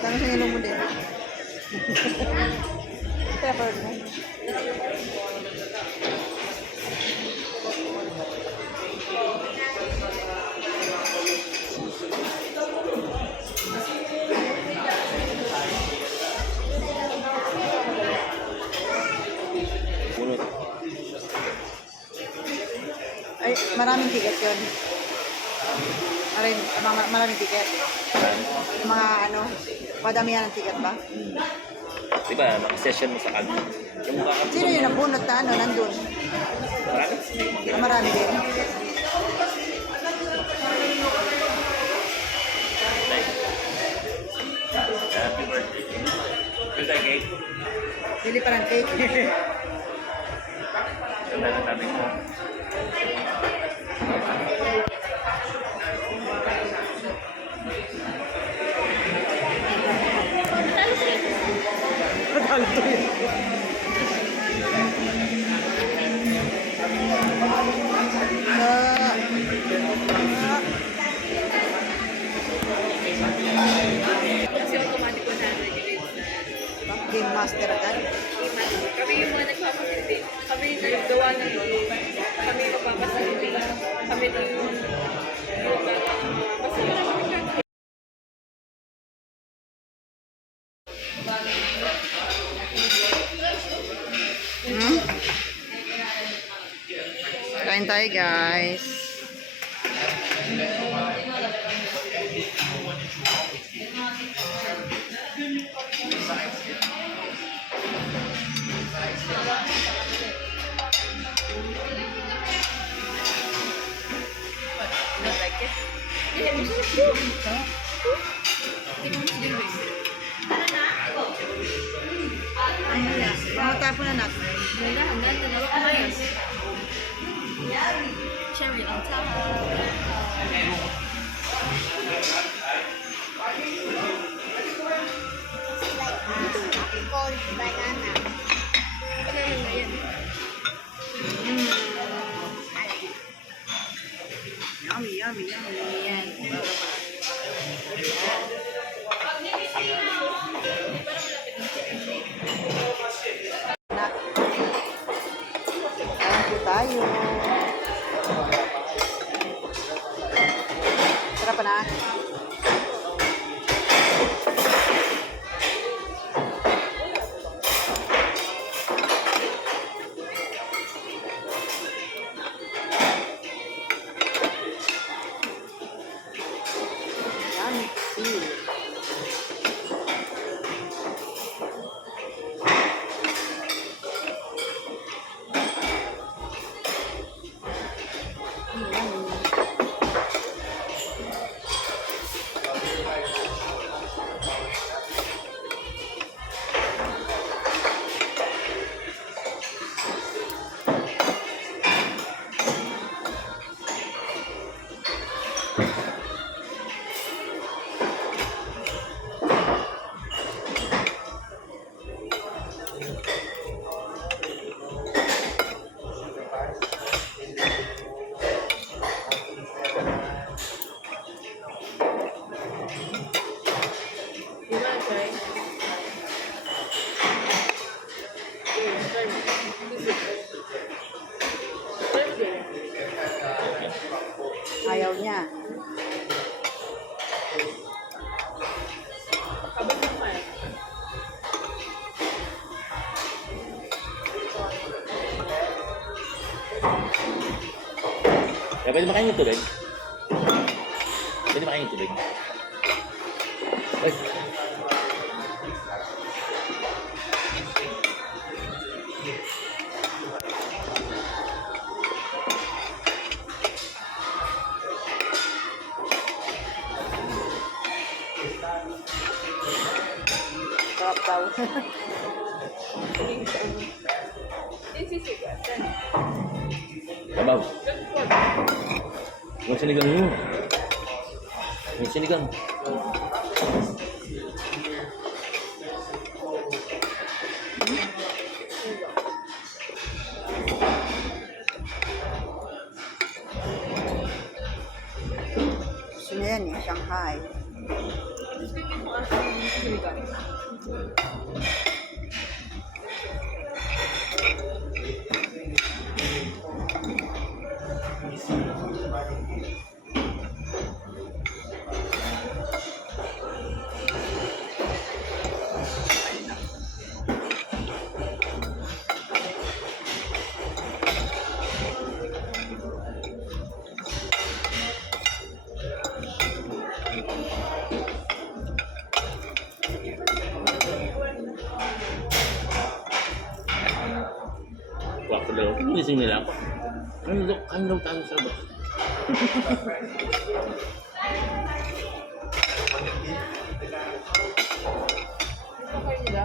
Tama sa ilong mo din. Pepper mo. Ay, maraming ticket yun. Maraming ticket. Yung mga ano, padamihan ng ticket ba? Diba, naka-session mo sa kag. Sino yung nabunot na ano, nandun? Marami? Marami din. Happy birthday. Good day, cake. Bili pa ng cake. Ganda ng tabi ko. Alto yun. Kasi automatic ko na regulate na. Game master agad. Kami yung mga nagpapasilip. Kami yung naggawa ng kami yung magpapasilip. Kami yung pasilip. Kain tayo guys. Mga tapo na natin. Cherry on top. Cold banana. Banana na yan. Yummy, yummy, yummy. Yan. Kain po tayo. Sarap pa na. Yummy too. You wanna try? Ayaw niya. Kabag naman. Kaya pwede makain yung tubig? Pwede makain yung tubig? Ay! Sarap daw. Sabaw. Yung sinigang yun. Yung sinigang. Gusto niya yan eh, Shanghai. Hindi ka. Wala ko dalawa. Ginising nila ako. Kain daw tayo sa labas. Okay nila.